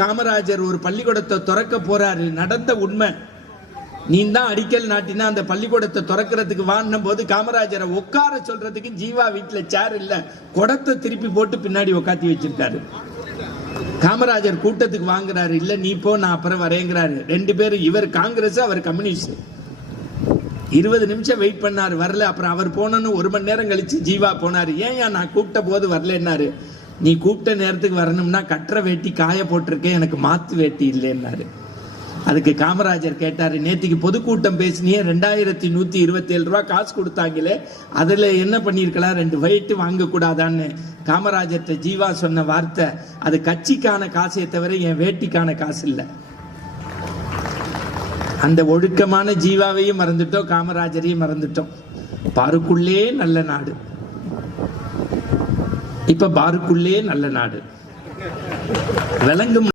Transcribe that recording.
காமராஜர் ஒரு பள்ளிக்கூடத்தை திறக்க போறாரு, நடந்த உண்மை. நீ தான் அடிக்கல் நாட்டினா அந்த பள்ளிக்கூடத்தை திறக்கிறதுக்கு வாங்கின போது காமராஜரை உட்கார சொல்றதுக்கு ஜீவா வீட்டுல சேர் இல்ல, குடத்தை திருப்பி போட்டு பின்னாடி உட்காத்தி வச்சிருக்காரு. காமராஜர் கூட்டத்துக்கு வாங்குறாரு, இல்ல நீ போ நான் அப்புறம் வரேங்கிறாரு. ரெண்டு பேரும், இவர் காங்கிரஸ் அவர் கம்யூனிஸ்ட். 20 நிமிஷம் வெயிட் பண்ணாரு, வரல. அப்புறம் அவர் போனோன்னு 1 மணி நேரம் கழிச்சு ஜீவா போனாரு. ஏன் நான் கூப்பிட்ட போது வரலன்னாரு. நீ கூப்பிட்ட நேரத்துக்கு வரணும்னா கட்டுற வேட்டி காய போட்டிருக்கேன், எனக்கு மாத்து வேட்டி இல்லைன்னாரு. அதுக்கு காமராஜர் கேட்டாரு, நேத்திக்கு பொதுக்கூட்டம் பேசினியே 2127 ரூபாய் காசு கொடுத்தாங்களே, அதுல என்ன பண்ணிருக்கலாம், 2 வயிட்டு வாங்க கூடாதான்னு. காமராஜர்கிட்ட ஜீவா சொன்ன வார்த்தை, அது கட்சிக்கான காசை தவிர என் வேட்டிக்கான காசு இல்லை. அந்த ஒழுக்கமான ஜீவாவையும் மறந்துட்டோம், காமராஜரையும் மறந்துட்டோம். பாருக்குள்ளே நல்ல நாடு, இப்ப பாருக்குள்ளே நல்ல நாடு விளங்கும்.